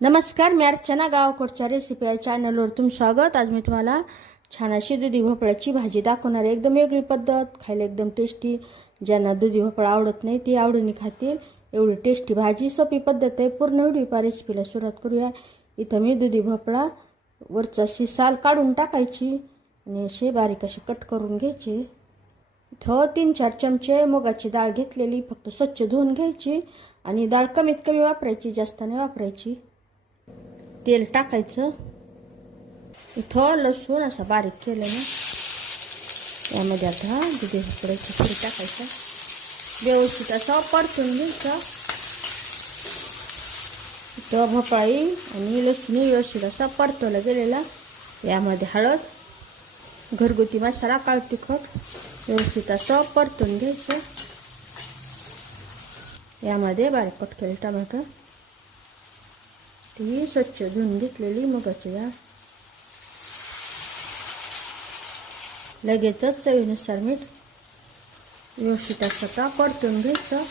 नमस्कार मी अर्चना गावाकडच्या रेसिपी या चॅनलवर तुम स्वागत. आज मी तुम्हाला छान अशी दुधी भोपळ्याची भाजी दाखवणार आहे. एकदम वेगळी पद्धत खायला एकदम टेस्टी ज्यांना दुधी भोपळा आवडत नाही ती आवडीने खातील. एवढी टेस्टी भाजी सोपी पद्धत आहे. पूर्ण व्हिडिओ पा रेसिपीला सुरुवात करूया. इथं मी दुधी भोपळा वरचा अशी साल काढून टाकायची आणि असे बारीक असे कट करून घ्यायचे. इथं तीन चार चमचे मुगाची डाळ घेतलेली फक्त स्वच्छ धुवून घ्यायची आणि डाळ कमीत कमी वापरायची जास्त नाही वापरायची. तेल टाकायचं. इथं लसूण असं बारीक केलं ना यामध्ये आता दुधी भोपळ्याची पुरी टाकायचं. व्यवस्थित असं परतून घ्यायचं. इथं भोपाळी आणि लसूण व्यवस्थित असा परतवला गेलेला. यामध्ये हळद घरगुती मसाला काळ तिखट व्यवस्थित असं परतून घ्यायचं. यामध्ये बारीक कट केले टमाटर. ही स्वच्छ धुवून घेतलेली मुगाची डाळ. लगेचच चवीनुसार मीठ व्यवस्थित असं का परतून घ्यायचं.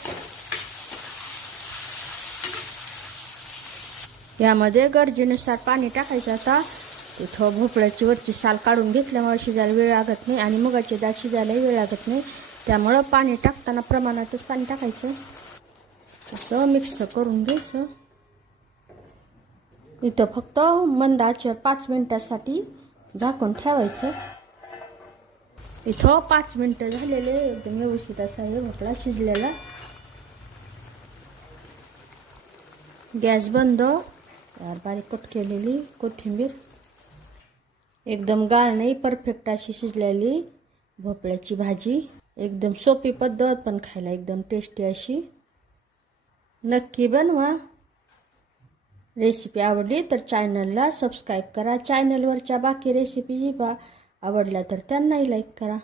यामध्ये गरजेनुसार पाणी टाकायचं आता. तिथं भोपळ्याची वरची साल काढून घेतल्यामुळे शिजायला वेळ लागत नाही आणि मुगाची डाळ शिजायलाही वेळ लागत नाही. त्यामुळं पाणी टाकताना प्रमाणातच पाणी टाकायचं. असं मिक्स करून घ्यायचं. इथं फक्त मंदाचं पाच मिनटासाठी झाकून ठेवायचं. इथं पाच मिनटं झालेले एकदम व्यवस्थित असा हे भोपळा शिजलेला. गॅस बंद. बारीक कट केलेली कोथिंबीर. एकदम गाळ नाही परफेक्ट अशी शिजलेली भोपळ्याची भाजी. एकदम सोपी पद्धत पण खायला एकदम टेस्टी अशी. नक्की बनवा. रेसिपी आवडली तर चॅनलला सबस्क्राईब करा. चॅनलवरच्या बाकी रेसिपी जी बा आवडल्या तर त्यांनाही लाईक करा.